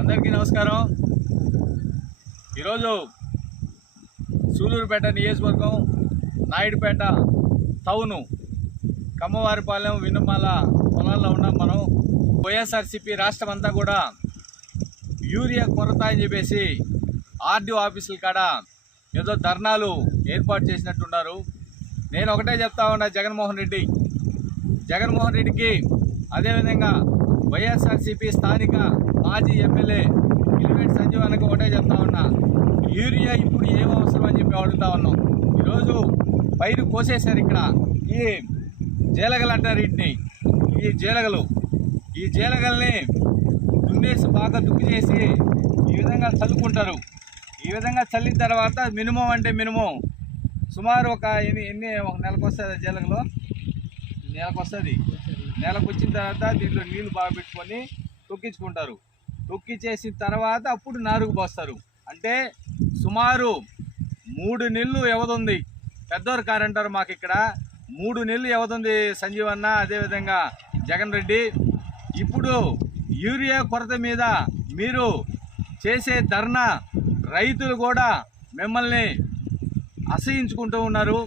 అందరికీ నమస్కారం। ఈరోజు సూలూరుపేట నియోజకవర్గం నాయుడుపేట టౌను కమ్మవారిపాలెం వినుమాల పొలాల్లో ఉన్నాం మనం। వైఎస్ఆర్సీపీ రాష్ట్రం అంతా కూడా యూరియా కొరత అని చెప్పేసి ఆర్డీఓ ఆఫీసుల కాడ ఏదో ధర్నాలు ఏర్పాటు చేసినట్టున్నారు। నేను ఒకటే చెప్తా ఉన్నా, జగన్మోహన్ రెడ్డికి అదేవిధంగా వైఎస్ఆర్సీపీ స్థానిక మాజీ ఎమ్మెల్యే ఇలివేటి సంజీవ్ అన్నకు ఒకటే చెప్తా ఉన్నా, యూరియా ఇప్పుడు ఏం అవసరం అని చెప్పి అడుగుతా ఉన్నాం। ఈరోజు పైరు కోసేశారు, ఇక్కడ ఈ జీలగలు అంటారు వీటిని, ఈ జీలగల్ని దున్నేసి బాగా దుక్కి చేసి ఈ విధంగా చల్లుకుంటారు। ఈ విధంగా చల్లిన తర్వాత మినిమం అంటే మినిమం సుమారు ఒక నెలకు వస్తుంది, జీలగలు నెలకు వస్తుంది। నెలకు వచ్చిన తర్వాత దీంట్లో నీళ్లు బాగా పెట్టుకొని తొక్కించుకుంటారు। తొక్కించేసిన తర్వాత అప్పుడు నారుగు పోస్తారు। అంటే సుమారు 3 నెలలు వ్యవధి పెద్దోరు కారంటారు మాకు ఇక్కడ 3 నెలలు వ్యవధి సంజీవ్ అన్న, అదేవిధంగా జగన్ రెడ్డి। ఇప్పుడు యూరియా కొరత మీద మీరు చేసే ధర్నా రైతులు కూడా మిమ్మల్ని అసహించుకుంటూ ఉన్నారు।